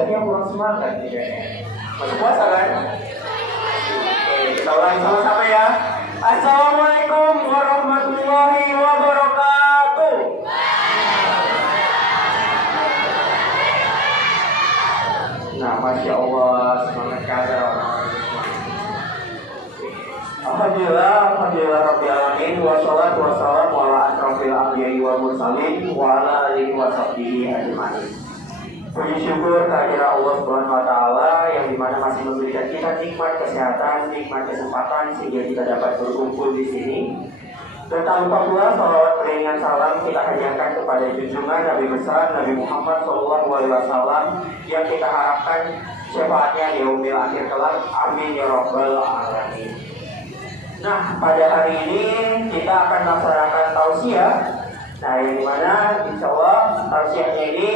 jawabnya kurang semangat nih kayaknya. Masih puasa kan? Oke, kita ulangi sama-sama ya. Assalamualaikum warahmatullahi wabarakatuh. Nah, Masya Allah, semangat kalian orang-orang. Alhamdulillah Rabbil Alamin. Wassalatu wassalamu ala asrofil anbiya'i wal mursalin wa ala alihi wa sahbihi ajma'in. Puji syukur kehadirat Allah Subhanahu wa taala yang dimana masih memberikan kita nikmat kesehatan, nikmat kesempatan sehingga kita dapat berkumpul di sini. Dan tak lupa pula salawat beriringan salam kita hadiahkan kepada junjungan Nabi besar Nabi Muhammad SAW yang kita harapkan syafaatnya di yaumil akhir kelak. Amin ya rabbal alamin. Nah, pada hari ini kita akan melaksanakan tausiah. Nah, yang dimana insya Allah tausiahnya ini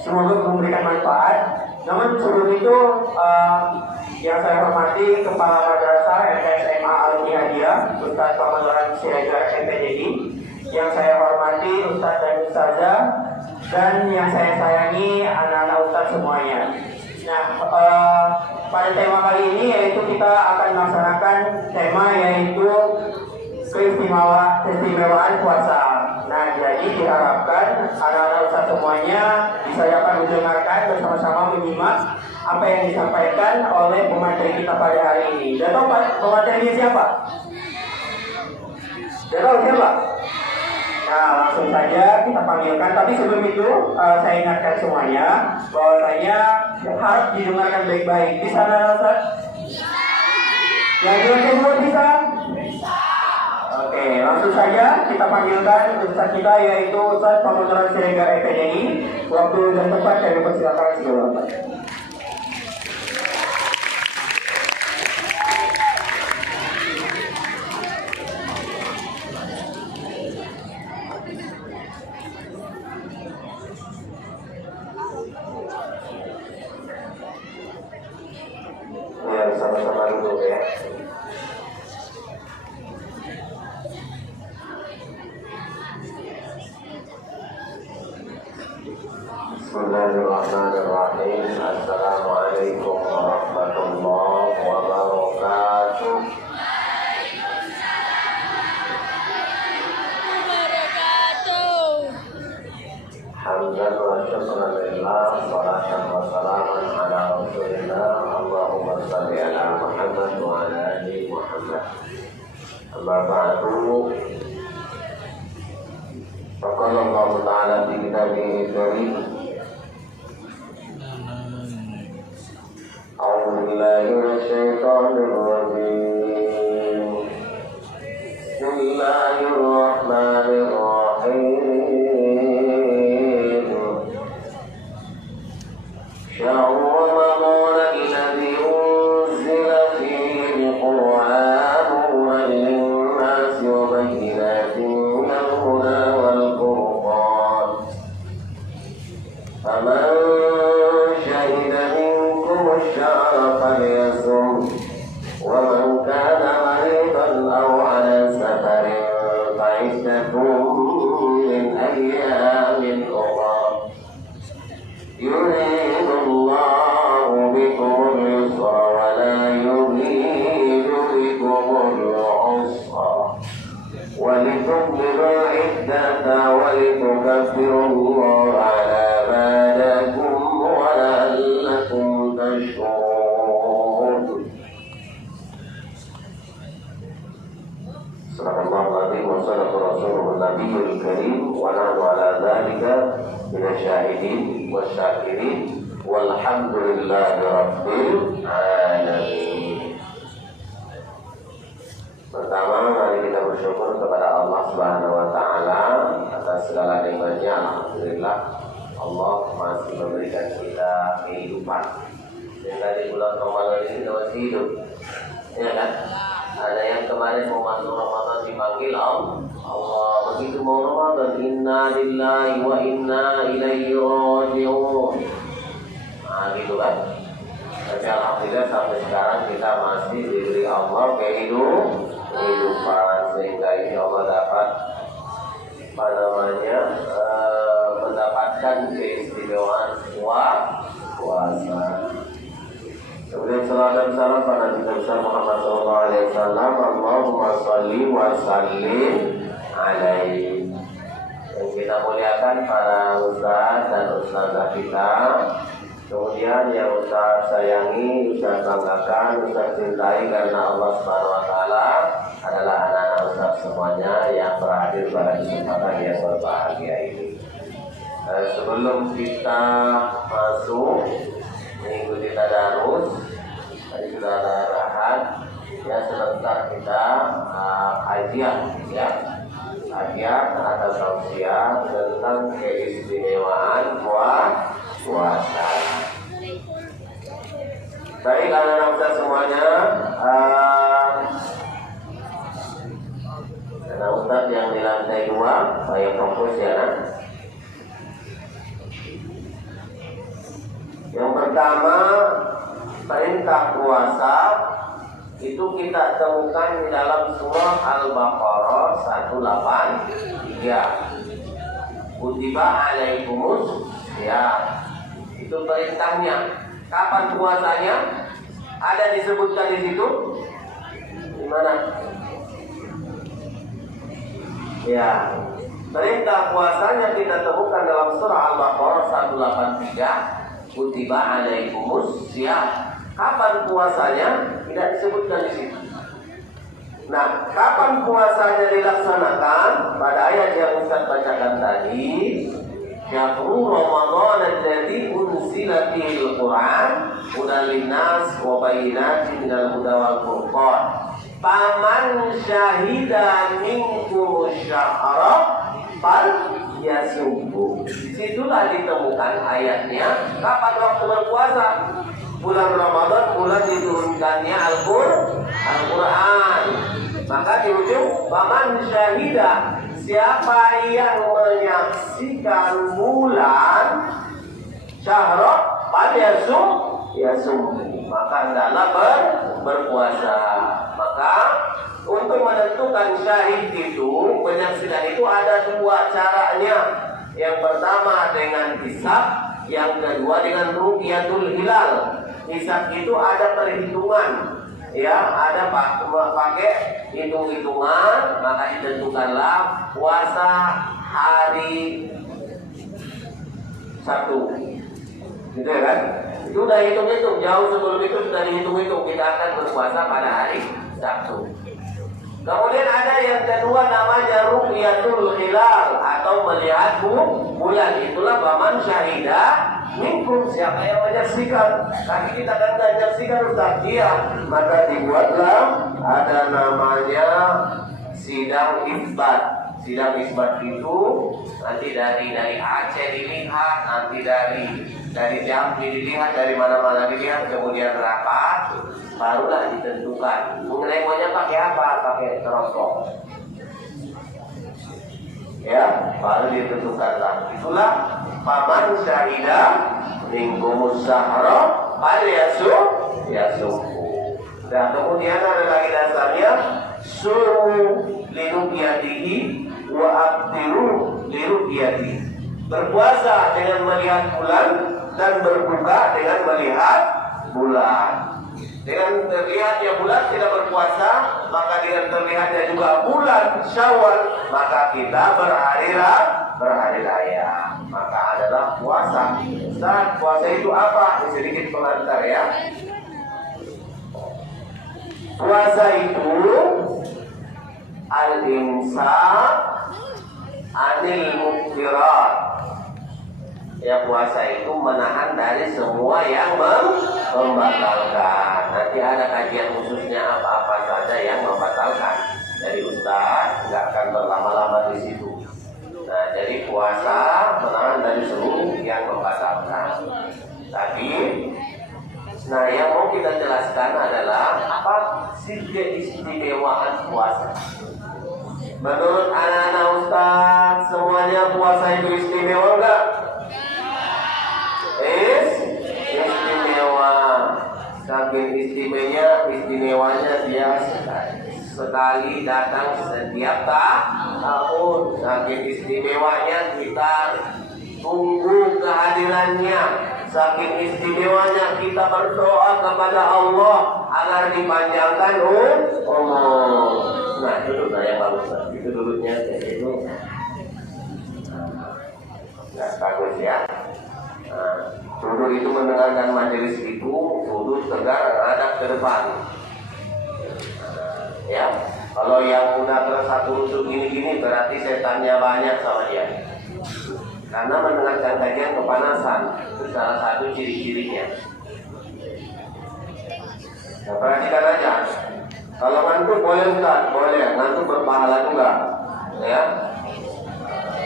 semoga memberikan manfaat. Namun sebelum itu yang saya hormati Kepala Madrasah SMA Al-Nihadiyah Ustaz Pamanuran Siregar MPDI, yang saya hormati Ustaz dan Ustazah, dan yang saya sayangi anak-anak Ustaz semuanya. Nah, pada tema kali ini yaitu kita akan melaksanakan tema yaitu keistimewaan puasa. Nah, jadi diharapkan anak-anak Ustaz semuanya bisa dapat mendengarkan bersama-sama menyimak apa yang disampaikan oleh pemateri kita pada hari ini. Dan tahu pematerinya siapa? Dan tahu siapa? Nah, langsung saja kita panggilkan. Tapi sebelum itu saya ingatkan semuanya bahwasanya harus didengarkan baik-baik. Bisa nggak, Ustaz? Yang kedua bisa? Oke, langsung saja kita panggilkan Ustaz kita yaitu Ustaz Pamanuran Siregar MPDI. Waktu dan tempat kami persilakan segala. Ya, sama-sama dulu ya. Bismillahirrahmanirrahim. Assalamualaikum warahmatullahi wabarakatuh. Hamdan wa syukran lillah, salatan wa salaman ala rasulillah. Allahumma salli ala Muhammad wa ala ali Muhammad. Amma ba'du. Faqala Allah Ta'ala fi kitabihil karim. A'udzu billahi minasyaitonir rajim. Bismillahirrahmanirrahim. Syahrul Ramadan alladzi unzila fihi al-Qur'an hudan lin-nasi wa bayyinatin minal huda wal furqan. Faman syahida minkum ash-shahra falyasum. ومن كان مريضا أو على سفر فعدة من أيام أخرى يريد الله بكم اليسر ولا يريد بكم العسر ولتكملوا العدة ولتكبروا الله على ما هداكم ولعلكم تشكرون. Sallallahu wa sallam Nabiyul Karim wa nahnu ala dzalika minasyahidin wasyakirin walhamdulillahi rabbil alamin. Pertama, mari kita bersyukur kepada Allah Subhanahu wa taala atas segala nikmatnya. Alhamdulillah Allah masih memberikan kita kehidupan. Sehingga di bulan Ramadan ini kita masih hidup. Ya kan? Ada yang kemarin mau masuk Ramadan dipanggil Allah, begitu mau Ramadan inna lillahi wa inna ilaihi raji'un. Nah gitu kan. Tapi alhamdulillah sampai sekarang kita masih diberi Allah kehidupan, sehingga insya Allah dapat mendapatkan keistimewaan puasa. puasa. Kemudian salam dan salam pada Nabi Muhammad SAW. Allahumma sholli wa sallim alaihi. Yang kita muliakan para ustaz dan ustazah kita. Kemudian yang Ustaz sayangi, Ustaz banggakan, Ustaz cintai karena Allah Subhanahu wa taala adalah anak-anak Ustaz semuanya yang berhadir pada kesempatan yang berbahagia ini. Sebelum kita masuk mengikuti tadarus, tadi sudah ada arahan ya, sebentar kita kajian ya. Kajian atau tausiah tentang keistimewaan puasa. Baik anak-anak kita semuanya, karena Ustaz yang di lantai 2, saya fokus ya nak. Yang pertama, perintah puasa itu kita temukan di dalam surah Al-Baqarah 183. Kutiba alaikumus ya. Itu perintahnya. Kapan puasanya? Ada disebutkan di situ? Di mana? Ya. Perintah puasanya kita temukan dalam surah Al-Baqarah 183. Kutiba alaikumus ya. Kapan puasanya? Tidak disebutkan di situ. Nah, kapan puasanya dilaksanakan? Pada ayat yang Ustaz bacakan tadi, Syahrul Ramadan alladzi unzila fihil Qur'an hudan linnas wa bayyinatin minal huda wal furqan. Faman syahida minkum syahra fal yasumhu. Disitulah ditemukan ayatnya kapan waktu berpuasa. Bulan Ramadan, bulan diturunkannya Al-Quran. Maka di ujung paman syahidah, siapa yang menyaksikan bulan syahrul falyasum yasum, maka hendaklah berpuasa. Maka untuk menentukan syahid itu, menyaksikan itu ada dua caranya. Yang pertama dengan hisab, yang kedua dengan ru'yatul hilal. Hisab itu ada perhitungan, ya, ada pakai hitung-hitungan, maka ditentukanlah puasa hari Sabtu, gitu ya kan? Itu udah hitung-hitung, jauh sebelum itu sudah dihitung-hitung kita akan berpuasa pada hari Sabtu. Kemudian ada yang kedua namanya ru'yatul hilal atau melihat bulan. Itulah paman syahidah minkum, siapa yang menyaksikan. Tapi kita kan tidak menyaksikan Ustaz. Iya, maka dibuatlah ada namanya sidang isbat. Sidang isbat itu nanti dari Aceh dilihat, nanti dari Jambi dilihat, dari mana-mana dilihat, kemudian rapat, barulah ditentukan. Mengenai maunya pakai apa? Pakai teropong. Ya, baru ditentukanlah. Itulah paman syahidah minkumus syahra falyasum yasum. Dan kemudian ada lagi dasarnya sumu liruqyatihi wa aftiru liruqyatihi. Berpuasa dengan melihat bulan dan berbuka dengan melihat bulan. Dengan terlihatnya bulan tidak berpuasa, maka dengan terlihatnya juga bulan Syawal, maka kita berhari raya. Maka adalah puasa. Ustaz, puasa itu apa? Sedikit pengantar ya. Puasa itu al-imsak anil muftirat. Ya, puasa itu menahan dari semua yang membatalkan. Nanti ada kajian khususnya apa-apa saja yang membatalkan. Dari Ustaz nggak akan berlama-lama di situ. Nah, jadi puasa menahan dari seluruh yang membatalkan. Tapi, nah yang mau kita jelaskan adalah apa sih keistimewaan puasa. Menurut anak-anak Ustaz, semuanya puasa itu istimewa enggak? Istimewa. Saking istimewanya dia sekali datang setiap tahun. Saking istimewanya kita tunggu kehadirannya saking istimewanya kita berdoa kepada Allah agar dipanjangkan umur. Nah, duduk yang bagus. Itu duduknya itu. Nah, bagus ya. Nah, duduk itu mendengarkan majelis itu, duduk tegar, hadap ke depan. Ya, kalau yang udah terasa kurus gini-gini berarti setannya banyak sama dia. Karena mendengarkan kajian kepanasan itu salah satu ciri-cirinya. Nah, perhatikan aja. Kalau ngantuk boleh Ustaz, boleh. Ngantuk berpahala juga, ya.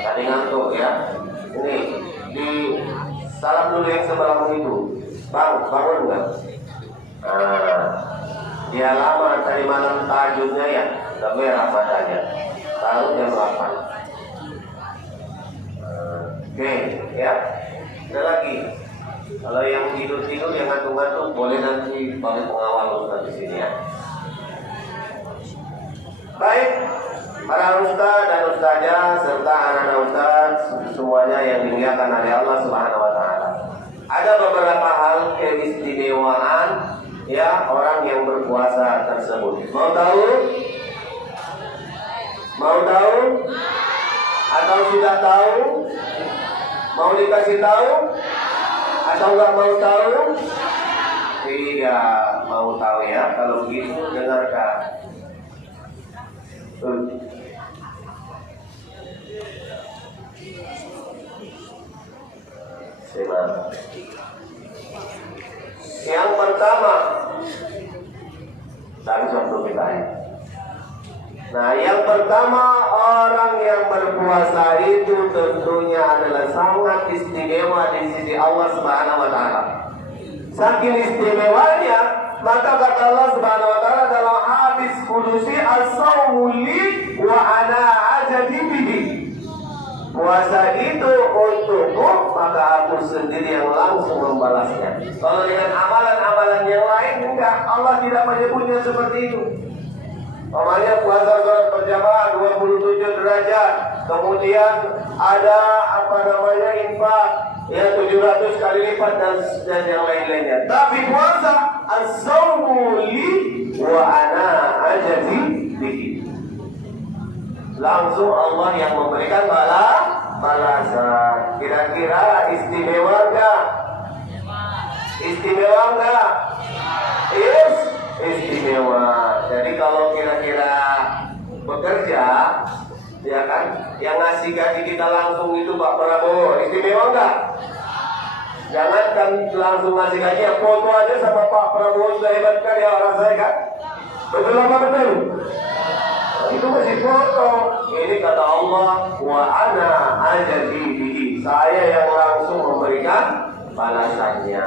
Tadi ngantuk ya. Ini di salam dulu yang sebelahmu itu. Bang, bangun nggak? Nah, dia lama tadi malam tahajudnya ya, udah merah matanya. Tahu jam 8. Oke, ya. Ada lagi. Kalau yang tidur-tidur, yang ngantuk-ngantuk, boleh nanti bagi pengawal Ustaz di sini ya. Baik, para ustaz dan ustazah serta anak-anak ustaz semuanya yang dimuliakan oleh Allah Subhanahu wa taala. Ada beberapa hal keistimewaan ya orang yang berpuasa tersebut. Mau tahu? Mau tahu? Atau sudah tahu? Mau dikasih tahu? Atau nggak mau tahu? Tidak mau tahu ya. Kalau begitu dengarkan. Yang pertama, langsung kita. Nah, yang pertama orang yang berpuasa itu tentunya adalah sangat istimewa di sisi Allah Subhanahu wa taala. Saking istimewanya, maka kata Allah Subhanahu wa taala dalam hadis qudusi as-sawmu li wa ana ajadi bihi. Puasa itu untukku, maka aku sendiri yang langsung membalasnya. Kalau dengan amalan-amalan yang lain enggak, Allah tidak menyebutnya seperti itu. Namanya puasa sholat berjamaah 27 derajat. Kemudian ada infak ya 700 kali lipat dan yang lain-lainnya. Tapi puasa as-sawmu li wa ana ajzi bihi. Langsung Allah yang memberikan balasan. Kira-kira istimewa enggak? Istimewa enggak? Yes, istimewa. Jadi kalau kira-kira bekerja, ya kan, yang ngasih gaji kita langsung itu Pak Prabowo, istimewa enggak? Jangan kan langsung ngasih gaji, ya foto aja sama Pak Prabowo sudah hebat kan ya orang saya kan? Betul apa betul? Itu masih foto. Ini kata Allah, wa ana ajzi bihi. Saya yang langsung memberikan balasannya.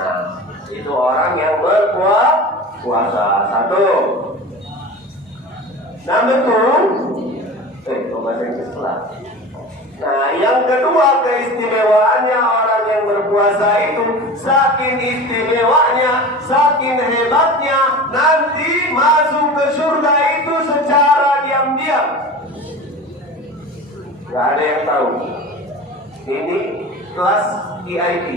Itu orang yang berpuasa. Satu. Number two. Bahasa Inggris pula. Nah, yang kedua keistimewaannya orang yang berpuasa itu saking istimewanya, saking hebatnya, nanti masuk ke surga itu secara diam-diam. Gak ada yang tahu. Ini kelas VIP.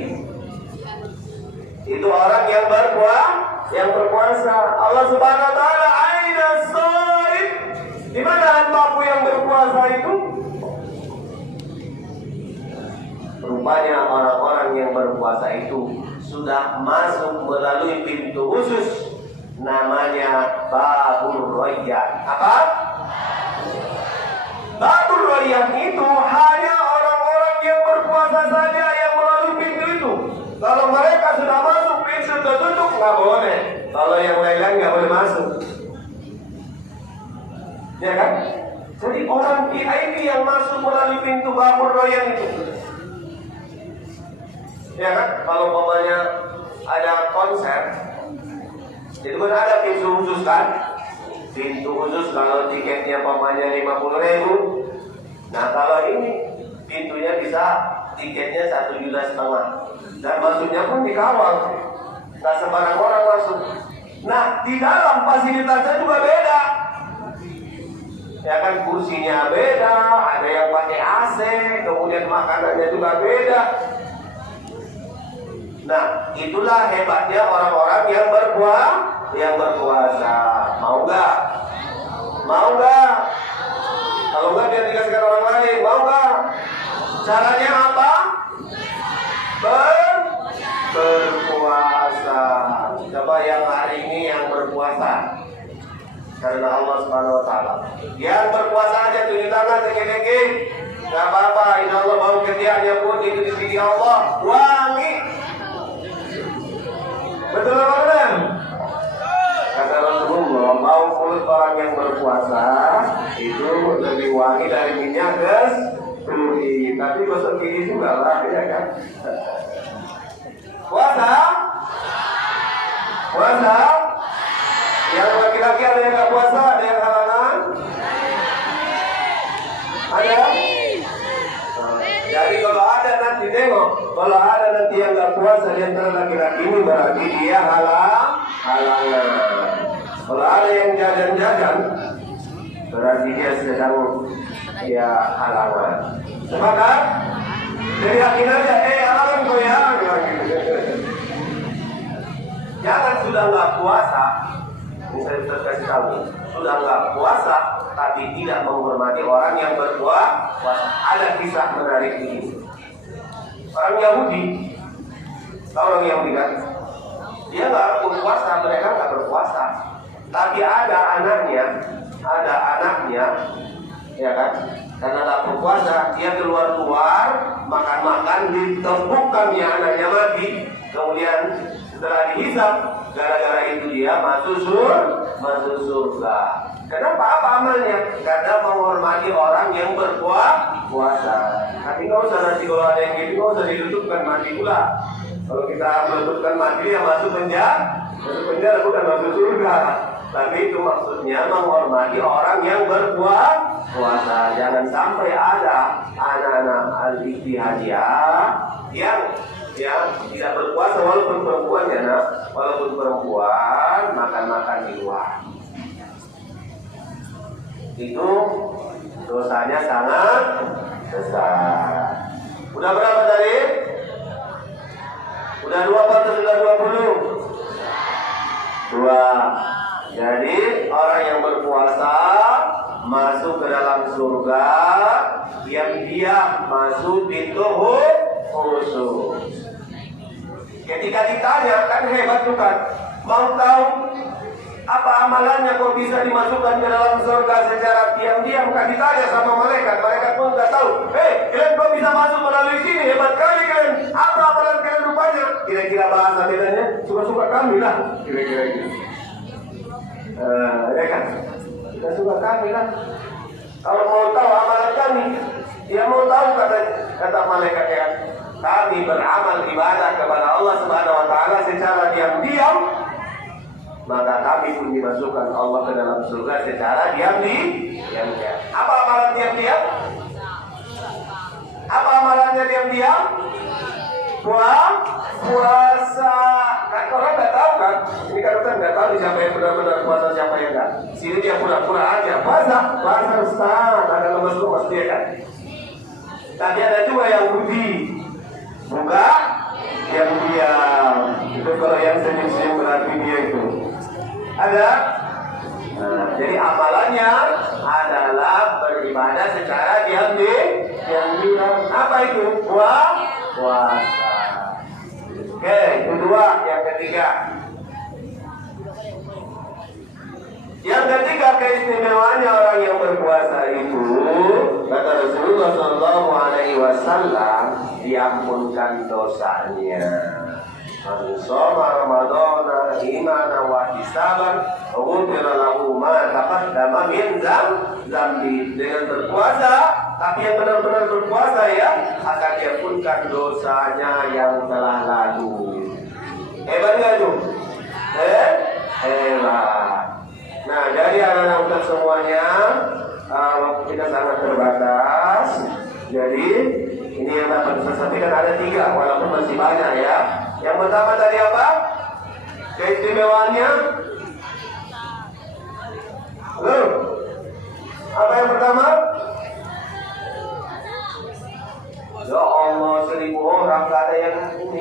Itu orang yang berpuasa. Allah Subhanahu wa taala, aina shaim? Di mana hambaku yang berpuasa itu? Rupanya orang-orang yang berpuasa itu sudah masuk melalui pintu khusus namanya Babur Rayyan. Apa? Babur Rayyan itu hanya orang-orang yang berpuasa saja yang melalui pintu itu. Kalau mereka sudah masuk pintu tertutup nggak boleh. Kalau yang lain-lain nggak boleh masuk. Ya kan? Jadi orang VIP yang masuk melalui pintu Babur Rayyan itu. Ya kan, kalau umpamanya ada konser, itu kan ada pintu khusus kan? Pintu khusus kalau tiketnya umpamanya 50.000. Nah kalau ini pintunya bisa tiketnya 1,5 juta. Dan masuknya pun dikawal, nggak sembarang orang masuk. Nah di dalam fasilitasnya juga beda. Ya kan, kursinya beda, ada yang pakai AC, kemudian makanannya juga beda. Nah, itulah hebatnya orang-orang yang berpuasa. Mau nggak? Mau nggak? Kalau nggak dia dikasihkan orang lain. Mau nggak? Caranya apa? Berpuasa. Coba yang hari ini yang berpuasa. Karena Allah Subhanahu Wa Taala. Yang berpuasa aja tunjuk tangan sedikit-sedikit. Gak apa-apa. Insya Allah bau kerjanya pun itu di sisi Allah wangi. Betul apa benar? Kata Rasulullah, bau mulut orang yang berpuasa itu lebih wangi dari minyak kasturi. Tapi gosok gigi juga lah, ya kan? Puasa? Puasa? Yang laki-laki ada yang nggak puasa, ada yang halangan? Ada? Jadi kalau ada nanti tengok, kalau ada nanti yang nggak puasa di antara laki-laki ini berarti dia halangan. Kalau ada yang jajan-jajan, berarti dia sedang halangan. Sepakat? Jadi yakin aja, halangan kau ya. Jangan sudah nggak puasa. Saya kasih tahu, sudah nggak puasa tapi tidak menghormati orang yang berpuasa. Ada kisah menarik ini. Orang Yahudi, orang Yahudi kan, dia nggak berpuasa, mereka nggak berpuasa. Tapi ada anaknya, ya kan? Karena nggak berpuasa, dia keluar makan-makan, ditemukannya anaknya mati, kemudian setelah dihisap, gara-gara itu dia masuk surga. Kenapa? Apa amalnya? Karena menghormati orang yang berpuasa. Tapi nggak usah nanti kalau ada yang gitu, nggak usah didudukkan mati pula. Kalau kita menentukan mati, yang masuk penjara bukan masuk surga. Tapi itu maksudnya menghormati orang yang berpuasa. Jangan sampai ada anak-anak al-ijtihadiyah yang tidak berpuasa walaupun perempuan ya nak, walaupun perempuan makan di luar. Itu dosanya sangat besar. Udah berapa tadi? Udah 2 atau sudah 20? 2. Jadi orang yang berpuasa masuk ke dalam surga, yang dia masuk pintu khusus. Ketika ditanya, kan hebat bukan? Mau tahu apa amalannya kok bisa dimasukkan ke dalam surga secara diam-diam? Kan ditanya sama malaikat pun nggak tahu. Kalian kok bisa masuk melalui sini? Hebat kali kalian. Apa amalan kalian rupanya? Kira-kira bahasa bedanya suka-suka kami lah. Kira-kira gitu. Ya kan? Kita suka kami lah. Kalau mau tahu amalan kami, dia mau tahu kata malaikat ya. Kami beramal ibadah kepada Allah Subhanahu Wa Taala secara diam-diam, maka kami pun dimasukkan Allah ke dalam surga secara diam-diam. Apa amalan diam-diam? Apa amalannya diam-diam? Puasa. Kan orang nggak tahu kan? Ini kan kita nggak tahu siapa yang benar-benar puasa, siapa yang nggak. Sini dia pura-pura aja puasa Ustaz, ada lemes-lemes dia kan. Tadi ada juga yang budi. Buka yang diam. Itu kalau yang senyum-senyum berarti dia itu ada. Jadi amalannya adalah beribadah secara diam-diam. Apa itu? Puasa. Oke, itu 2. Yang ketiga. Yang ketiga keistimewaannya orang yang berpuasa itu, kata Rasulullah SAW, diampunkan dosanya. Man shoma Ramadhana imanan wa ihtisaban, ghufira lahu ma taqaddama min dzambi. Dengan berpuasa, tapi yang benar-benar berpuasa ya, akan diampunkan dosanya yang telah lalu. Hebat nggak tuh? Hebat. Nah, jadi anak-anak Ustaz semuanya, waktu kita sangat terbatas. Jadi ini yang dapat saya sampaikan ada 3, walaupun masih banyak ya. Yang pertama tadi apa? Keistimewaannya. Halo? Apa yang pertama? Ya Allah, 1000 orang gak ada yang ini.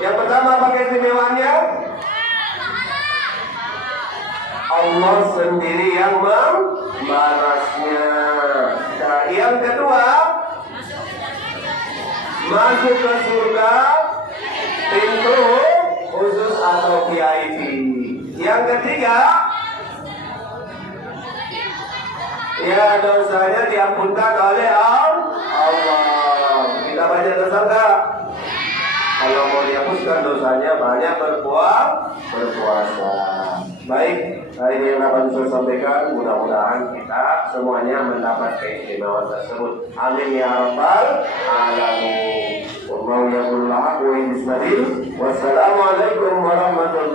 Yang pertama apa keistimewaannya? Allah sendiri yang membalasnya. Nah, yang kedua, masuk ke surga pintu khusus atau VIP. Yang ketiga, ya dosanya diampunkan oleh Allah. Kita baca dosa enggak? Kalau mau dihapuskan dosanya banyak berpuasa. Baik, hari ini yang dapat saya sampaikan, mudah-mudahan kita semuanya mendapat keistimewaan tersebut. Amin ya rabbal alamin. Wassalamualaikum warahmatullahi wabarakatuh.